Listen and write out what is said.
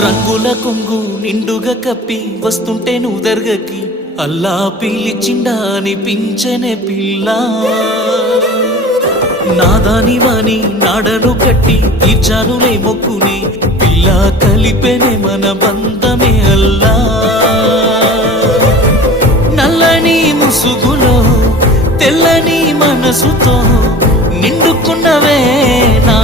రంగుల కొంగు నిండుగా కప్పి వస్తుంటే నువ్వు దర్గకి అల్లా పిలిచిండా అనిపించనే పిల్ల నాదాని వాణి నాడను కట్టి తీర్చానులే మొక్కుని పిల్ల కలిపెనే మన బంధమే అల్లా నల్లని ముసుగులో తెల్లని మనసుతో నిండుకున్నవే నా